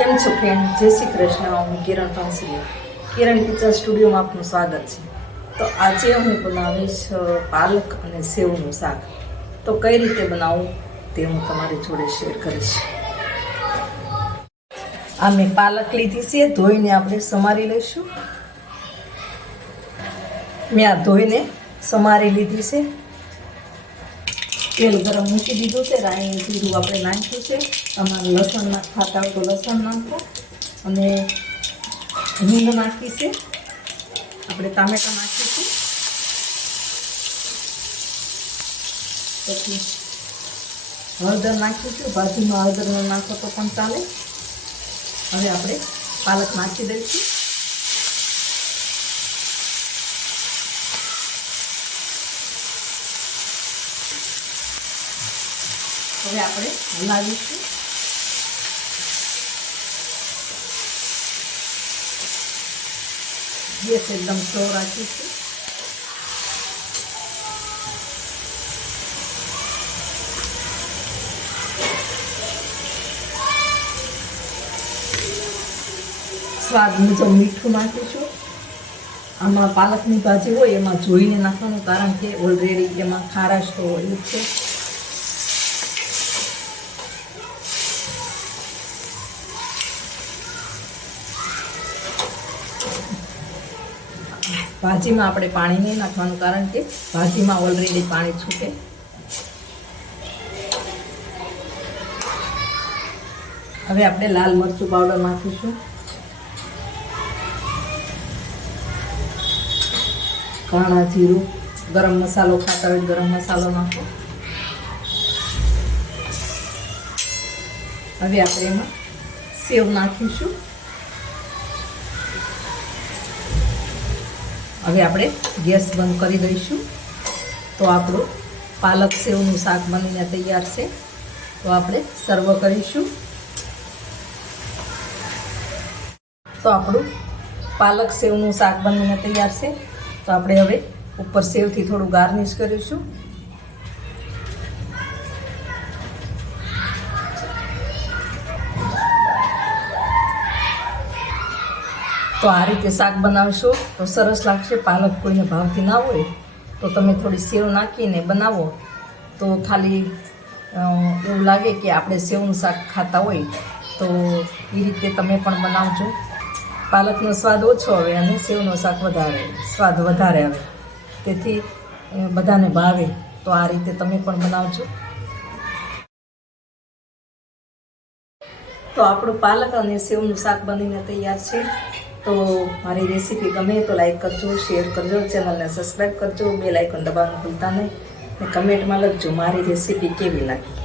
કેમ છો ફ્રેન્ડ? જય શ્રી કૃષ્ણ. હું કિરણ પાંસરિયા, કિરણ કિચન સ્ટુડિયોમાં આપનું સ્વાગત છે. તો આજે હું બનાવીશ પાલક અને સેવનું શાક. તો કઈ રીતે બનાવું તે હું તમારી જોડે શેર કરીશ. આ મેં પાલક લીધી છે, ધોઈને આપણે સમારી લઈશું. મેં આ ધોઈને સમારી લીધી છે. તેલ ગરમ મૂકી દીધું છે, રાઈ જીરું આપણે નાખ્યું છે. તમારે લસણ ખાતા હોય તો લસણ નાખો અને હિંગ નાખી છે. આપણે ટામેટા નાખીશું, પછી હળદર નાખીશું. ભાજીમાં હળદર ન નાખો તો પણ ચાલે. હવે આપણે પાલક નાખી દઈશું. હવે આપણે હલાવીશું. ગેસ એકદમ સ્લો રાખીશું. સ્વાદ મુજબ મીઠું નાખીશું. આમાં પાલકની ભાજી હોય એમાં જોઈને નાખવાનું, કારણ કે ઓલરેડી એમાં ખારાશ તો હોય જ છે. ભાજીમાં આપણે પાણી નહીં નાખવાનું, કારણ કે ભાજીમાં ઓલરેડી પાણી છૂટે. હવે આપણે લાલ મરચું પાવડર નાખીશું. ધાણા જીરું, ગરમ મસાલો ખાતા હોય ગરમ મસાલો નાખો. હવે આપણે એમાં સેવ નાખીશું. હવે આપણે ગેસ બંધ કરી દઈશું. તો આપણું પાલક સેવનું શાક બનીને તૈયાર છે. તો આપણે સર્વ કરીશું. તો આપણું પાલક સેવનું શાક બનીને તૈયાર છે. તો આપણે હવે ઉપર સેવથી થોડું ગાર્નિશ કરીશું. તો આ રીતે શાક બનાવશો તો સરસ લાગશે. પાલક કોઈને ભાવતી ના હોય તો તમે થોડી સેવ નાખીને બનાવો તો ખાલી એવું લાગે કે આપણે સેવનું શાક ખાતા હોય. તો એ રીતે તમે પણ બનાવજો. પાલકનો સ્વાદ ઓછો આવે અને સેવનો શાક સ્વાદ વધારે આવે. તેથી બધાને ભાવે. તો આ રીતે તમે પણ બનાવજો. તો આપણું પાલક અને સેવનું શાક બનીને તૈયાર છે. તો મારી રેસીપી ગમે તો લાઈક કરજો, શેર કરજો, ચેનલને સબસ્ક્રાઈબ કરજો, બેલ આઇકોન દબાવવાનું ભૂલતા નહીં. ને કમેન્ટમાં લખજો મારી રેસીપી કેવી લાગી.